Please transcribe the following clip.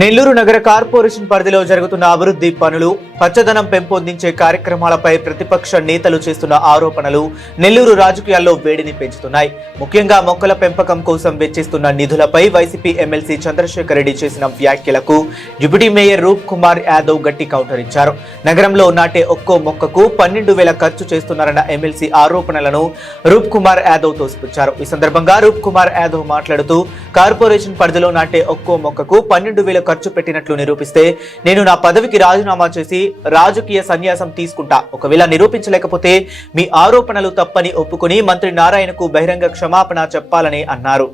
నెల్లూరు నగర కార్పొరేషన్ పరిధిలో జరుగుతున్న అభివృద్ధి పనులు, పచ్చదనం పెంపొందించే కార్యక్రమాలపై ప్రతిపక్ష నేతలు చేస్తున్న ఆరోపణలు నెల్లూరు రాజకీయాల్లో వేడిని పెంచుతున్నాయి. ముఖ్యంగా మొక్కల పెంపకం కోసం వెచ్చిస్తున్న నిధులపై వైసీపీ ఎమ్మెల్సీ చంద్రశేఖర్ రెడ్డి చేసిన వ్యాఖ్యలకు డిప్యూటీ మేయర్ రూప్ కుమార్ యాదవ్ గట్టి కౌంటర్ ఇచ్చారు. నగరంలో నాటే ఒక్కో మొక్కకు 12,000 ఖర్చు చేస్తున్నారన్న ఎమ్మెల్సీ ఆరోపణలను రూప్ కుమార్ యాదవ్ తోసిపుచ్చారు. ఈ సందర్భంగా రూప్ కుమార్ యాదవ్ మాట్లాడుతూ కార్పొరేషన్ పరిధిలో నాటే ఒక్కో మొక్కకు 12,000 ఖర్చు పెట్టినట్లు నిరూపిస్తే నేను నా పదవికి రాజీనామా చేసి రాజకీయ సన్యాసం తీసుకుంటా. ఒకవేళ నిరూపించలేకపోతే మీ ఆరోపణలు తప్పని ఒప్పుకొని మంత్రి నారాయణకు బహిరంగ క్షమాపణ చెప్పాలని అన్నారు.